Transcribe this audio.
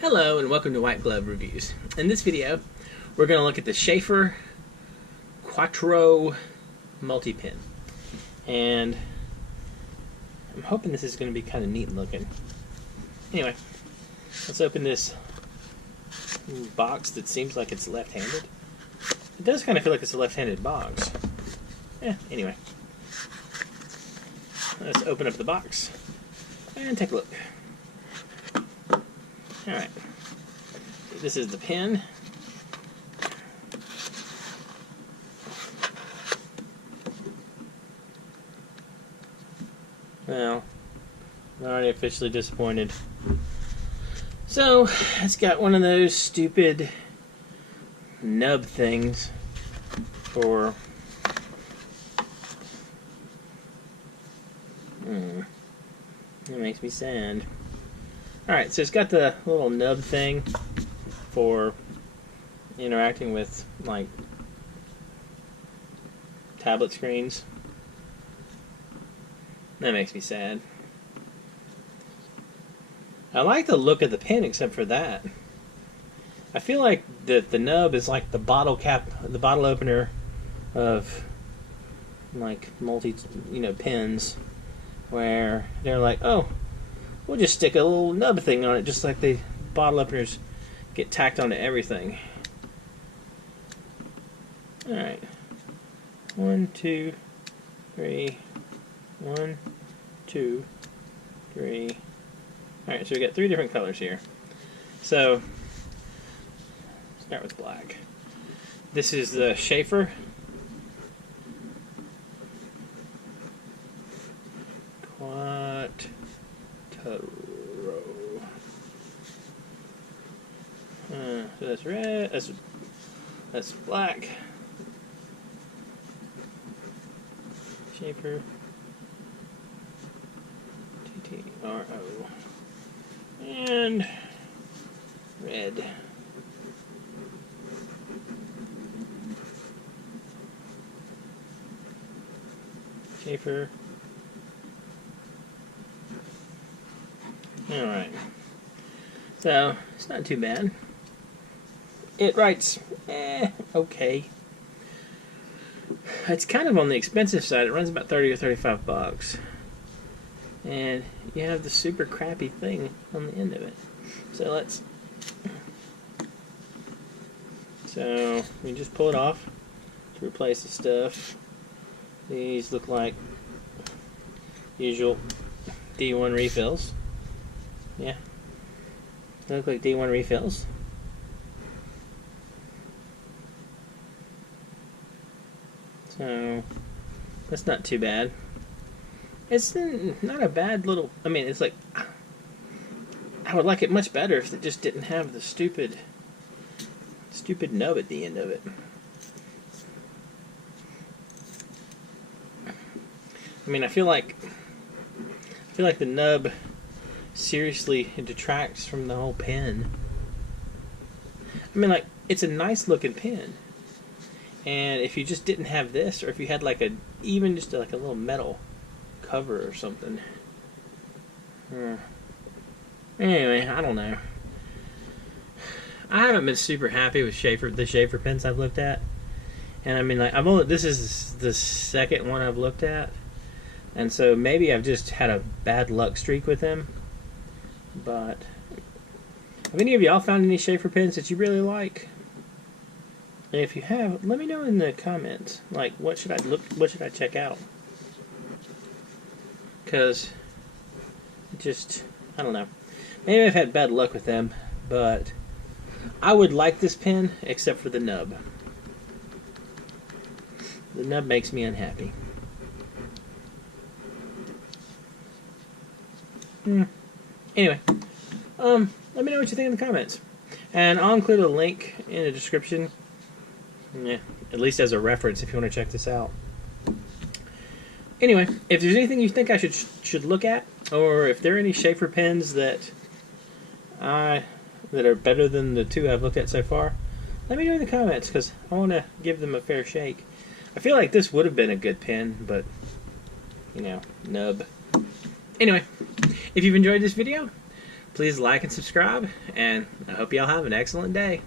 Hello and welcome to White Glove Reviews. In this video, we're going to look at the Sheaffer Quattro multi-pin. And I'm hoping this is going to be kind of neat looking. Anyway, let's open this box that seems like it's left-handed. It does kind of feel like it's a left-handed box. Anyway. Let's open up the box and take a look. Alright, this is the pin. Well, I'm already officially disappointed. So, it's got one of those stupid nub things for... That makes me sad. Alright, so it's got the little nub thing for interacting with, like, tablet screens. That makes me sad. I like the look of the pen except for that. I feel like the nub is like the bottle cap, the bottle opener of, like, pens, where they're like, oh, we'll just stick a little nub thing on it, just like the bottle openers get tacked onto everything. Alright. 1, 2, 3. 1, 2, 3. Alright, so we got 3 different colors here. So, start with black. This is the Sheaffer Quattro. So that's red, that's black. Sheaffer Quattro. And red. Sheaffer. Alright. So, it's not too bad. It writes, okay. It's kind of on the expensive side. It runs about 30 or 35 bucks. And you have the super crappy thing on the end of it. So we just pull it off to replace the stuff. These look like usual D1 refills. Yeah. They look like D1 refills. So that's not too bad. It's not a bad little... I mean, it's like... I would like it much better if it just didn't have the stupid nub at the end of it. I mean, I feel like the nub seriously detracts from the whole pen. I mean, like, it's a nice looking pen. And if you just didn't have this, or if you had like even just like a little metal cover or something. Anyway, I don't know. I haven't been super happy with the Sheaffer pens I've looked at. And I mean, like, this is the second one I've looked at. And so maybe I've just had a bad luck streak with them. But have any of y'all found any Sheaffer pens that you really like? And if you have, let me know in the comments. Like, what should I check out? Because I don't know. Maybe I've had bad luck with them, but I would like this pen except for the nub. The nub makes me unhappy. Anyway, let me know what you think in the comments. And I'll include a link in the description. Yeah, at least as a reference if you want to check this out. Anyway, if there's anything you think I should look at, or if there are any Sheaffer pens that are better than the 2 I've looked at so far, let me know in the comments, because I want to give them a fair shake. I feel like this would have been a good pen, but, nub. Anyway, if you've enjoyed this video, Please like and subscribe, and I hope y'all have an excellent day.